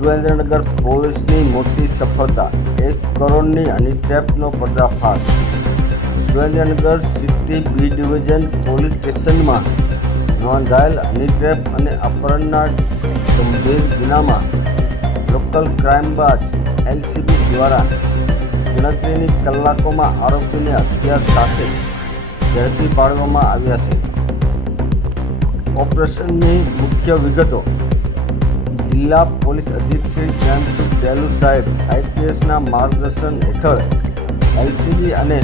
સુરેન્દ્રનગર પોલીસની મોટી સફળતા, 1 કરોડની હની ટ્રેપનો પર્દાફાશ। Surendranagar city B division police સ્ટેશનમાં નોંધાયેલ હની ટ્રેપ અને અપહરણના ગંભીર ગુનામાં લોકલ ક્રાઇમ બ્રાન્ચ LCB દ્વારા ગણતરીની કલાકોમાં આરોપીને હથિયાર સાથે ઝડપી પાડવામાં આવ્યા છે। ઓપરેશનની મુખ્ય વિગતો। જિલ્લા પોલીસ અધિક્ષક જ્ઞાનસુખ ડેલુ સાહેબ IPSના માર્ગદર્શન હેઠળ LCB અને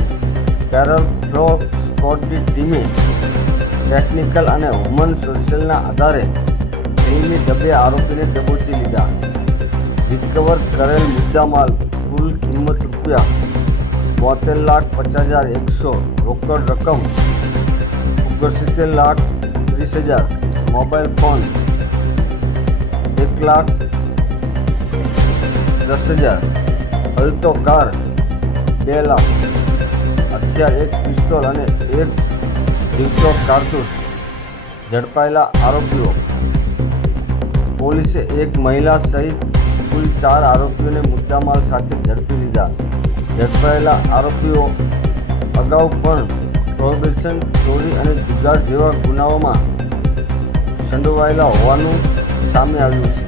પેરલ ફ્લો સ્કોડની ટીમે ટેકનિકલ અને હ્યુમન સોશિયલના આધારે ફિલ્મી ઢબે આરોપીને દબોચી લીધા। રિકવર કરેલ મુદ્દામાલ કુલ કિંમત ₹72,50,100, રોકડ રકમ 69,30,000, mobile phone 1,10,000, Alto car 2 lakh, હથિયાર 1 પિસ્તોલ અને 1 જીવતો કારતૂસ। ઝડપાયેલા આરોપીઓ। પોલીસે 1 મહિલા સહિત કુલ 4 આરોપીઓને મુદ્દામાલ સાથે ઝડપી લીધા। ઝડપાયેલા આરોપીઓ અગાઉ પણ પ્રોહિબિશન, ચોરી અને જુગાર જેવા ગુનાઓમાં સંડોવાયેલા હોવાનું સામે આવ્યું છે।